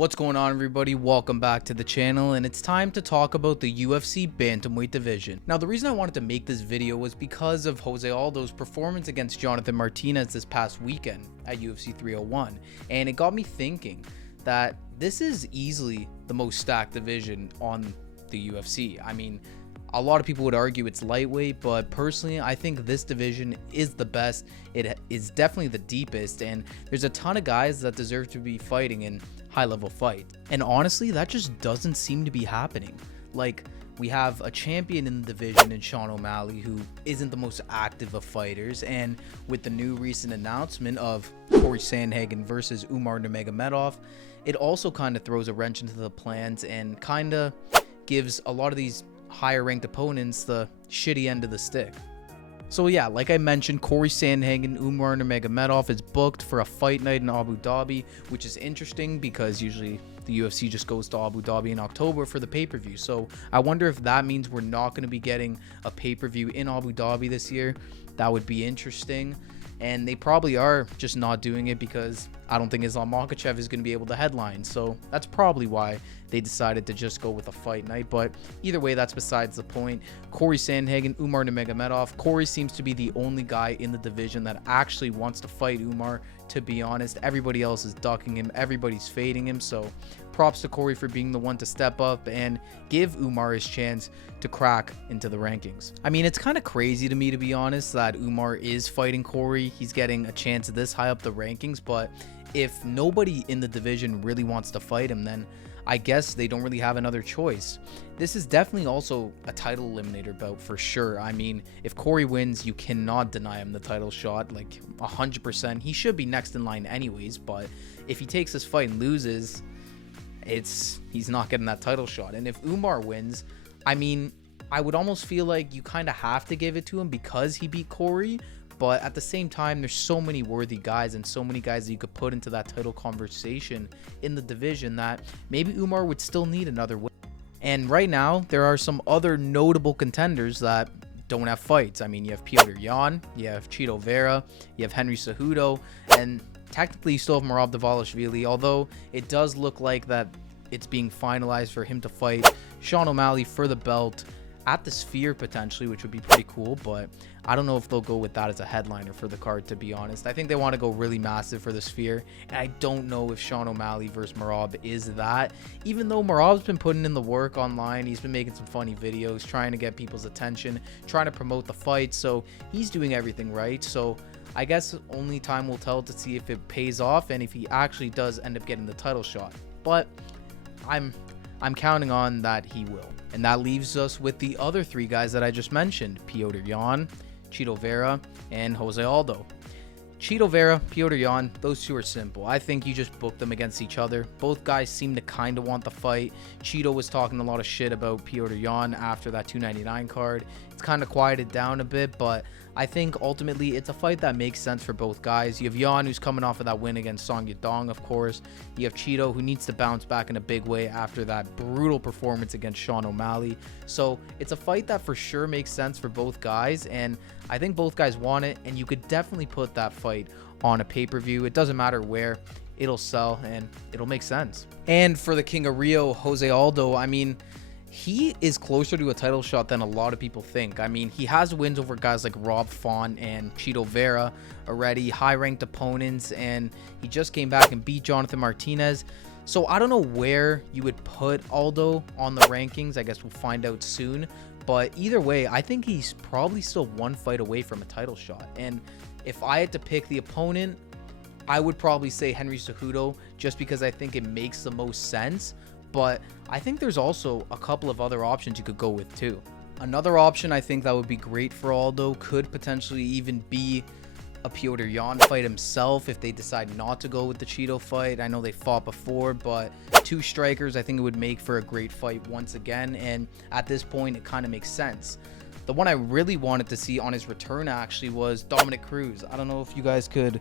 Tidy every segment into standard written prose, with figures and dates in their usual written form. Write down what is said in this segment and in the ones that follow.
What's going on, everybody? Welcome back to the channel, and it's time to talk about the UFC Bantamweight division. Now, the reason I wanted to make this video was because of Jose Aldo's performance against Jonathan Martinez this past weekend at UFC 301, and it got me thinking that this is easily the most stacked division on the UFC. I mean, a lot of people would argue it's lightweight, but personally, I think this division is the best. It is definitely the deepest, and there's a ton of guys that deserve to be fighting in high-level fight. And honestly, that just doesn't seem to be happening. Like, we have a champion in the division in Sean O'Malley who isn't the most active of fighters, and with the new recent announcement of Corey Sandhagen versus Umar Nurmagomedov, it also kind of throws a wrench into the plans and kind of gives a lot of these higher ranked opponents the shitty end of the stick. So yeah, like I mentioned, Corey Sandhagen, Umar Nurmagomedov is booked for a fight night in Abu Dhabi, which is interesting because usually the UFC just goes to Abu Dhabi in October for the pay-per-view. So I wonder if that means we're not going to be getting a pay-per-view in Abu Dhabi this year. That would be interesting. And they probably are just not doing it because I don't think Islam Makhachev is going to be able to headline. So that's probably why they decided to just go with a fight night. But either way, that's besides the point. Corey Sandhagen, Umar Nurmagomedov. Corey seems to be the only guy in the division that actually wants to fight Umar, to be honest. Everybody else is ducking him. Everybody's fading him. So props to Corey for being the one to step up and give Umar his chance to crack into the rankings. I mean, it's kind of crazy to me, to be honest, that Umar is fighting Corey. He's getting a chance this high up the rankings, but if nobody in the division really wants to fight him, then I guess they don't really have another choice. This is definitely also a title eliminator bout for sure. I mean, if Corey wins, you cannot deny him the title shot, like 100%. He should be next in line anyways, but if he takes this fight and loses, he's not getting that title shot. And if Umar wins, I mean, I would almost feel like you kind of have to give it to him because he beat Corey. But at the same time, there's so many worthy guys and so many guys that you could put into that title conversation in the division that maybe Umar would still need another win. And right now, there are some other notable contenders that don't have fights. I mean, you have Petr Yan, you have Chito Vera, you have Henry Cejudo, and technically you still have Merab Dvalishvili, although it does look like that it's being finalized for him to fight Sean O'Malley for the belt at the Sphere potentially, which would be pretty cool, but I don't know if they'll go with that as a headliner for the card, to be honest. I think they want to go really massive for the Sphere, and I don't know if Sean O'Malley versus Merab is that, even though Merab's been putting in the work online. He's been making some funny videos, trying to get people's attention, trying to promote the fight, so he's doing everything right. So I guess only time will tell to see if it pays off and if he actually does end up getting the title shot, but I'm counting on that he will. And that leaves us with the other three guys that I just mentioned: Petr Yan, Chito Vera, and Jose Aldo. Chito Vera, Petr Yan, those two are simple. I think you just book them against each other. Both guys seem to kind of want the fight. Chito was talking a lot of shit about Petr Yan after that 299 card. It's kind of quieted down a bit, but I think ultimately it's a fight that makes sense for both guys. You have Yan, who's coming off of that win against Song Yadong, of course. You have Chito, who needs to bounce back in a big way after that brutal performance against Sean O'Malley. So it's a fight that for sure makes sense for both guys, and I think both guys want it, and you could definitely put that fight on a pay-per-view. It doesn't matter where, it'll sell and it'll make sense. And for the King of Rio, Jose Aldo, I mean, he is closer to a title shot than a lot of people think. I mean, he has wins over guys like Rob Font and Chito Vera already, high-ranked opponents, and he just came back and beat Jonathan Martinez. So I don't know where you would put Aldo on the rankings. I guess we'll find out soon. But either way, I think he's probably still one fight away from a title shot. And if I had to pick the opponent, I would probably say Henry Cejudo, just because I think it makes the most sense. But I think there's also a couple of other options you could go with too. Another option I think that would be great for Aldo could potentially even be a Petr Yan fight himself if they decide not to go with the Chito fight. I know they fought before, but two strikers, I think it would make for a great fight once again, and at this point it kind of makes sense. The one I really wanted to see on his return actually was Dominic Cruz. I don't know if you guys could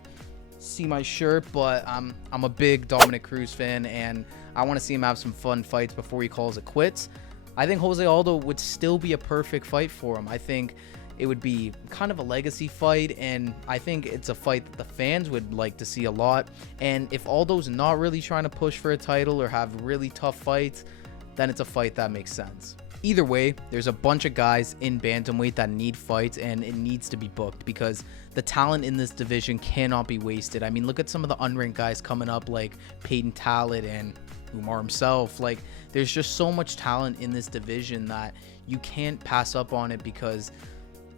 see my shirt, but I'm a big Dominic Cruz fan, and I want to see him have some fun fights before he calls it quits. I think Jose Aldo would still be a perfect fight for him. I think It would be kind of a legacy fight, and I think it's a fight that the fans would like to see a lot. And if Aldo's not really trying to push for a title or have really tough fights, then it's a fight that makes sense. Either way, there's a bunch of guys in bantamweight that need fights, and it needs to be booked because the talent in this division cannot be wasted. I mean, look at some of the unranked guys coming up like Peyton Talent and Umar himself. Like, there's just so much talent in this division that you can't pass up on it because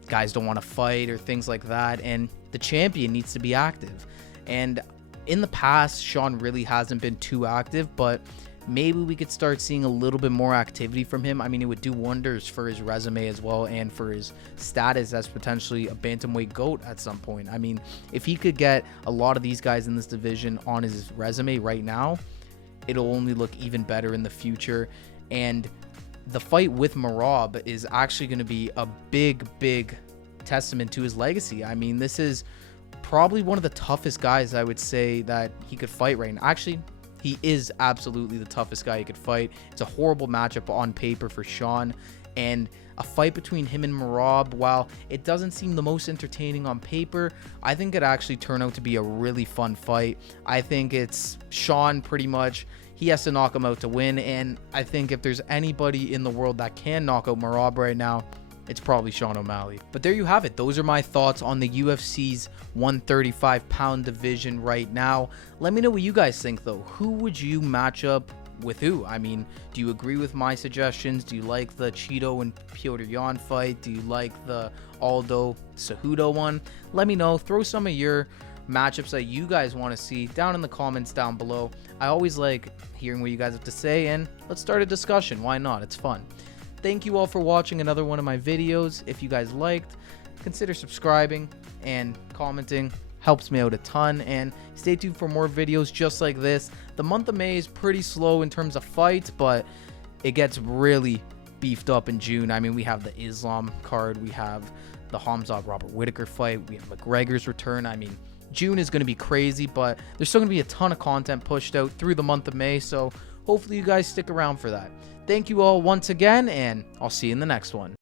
guys don't want to fight or things like that, and the champion needs to be active. And in the past, Sean really hasn't been too active, but maybe we could start seeing a little bit more activity from him. I mean, it would do wonders for his resume as well and for his status as potentially a bantamweight GOAT at some point. I mean, if he could get a lot of these guys in this division on his resume right now, it'll only look even better in the future. And the fight with Merab is actually going to be a big testament to his legacy. I mean, this is probably one of the toughest guys I would say that he could fight right now. Actually, he is absolutely the toughest guy he could fight. It's a horrible matchup on paper for Sean, and a fight between him and Merab, while it doesn't seem the most entertaining on paper, I think it actually turned out to be a really fun fight. I think it's Sean pretty much. He has to knock him out to win, and I think if there's anybody in the world that can knock out Merab right now, it's probably Sean O'Malley. But there you have it. Those are my thoughts on the UFC's 135-pound division right now. Let me know what you guys think, though. Who would you match up with who? I mean, do you agree with my suggestions? Do you like the Cheeto and Petr Yan fight? Do you like the Aldo Cejudo one? Let me know. Throw some of your matchups that you guys want to see down in the comments down below. I always like hearing what you guys have to say, and let's start a discussion. Why not? It's fun. Thank you all for watching another one of my videos. If you guys liked, consider subscribing and commenting. Helps me out a ton, and stay tuned for more videos just like this. The month of May is pretty slow in terms of fights, but it gets really beefed up in June. I mean, we have the Islam card, we have the Hamzat Robert Whittaker fight, we have McGregor's return. I mean, June is going to be crazy, but there's still going to be a ton of content pushed out through the month of May, so hopefully you guys stick around for that. Thank you all once again, and I'll see you in the next one.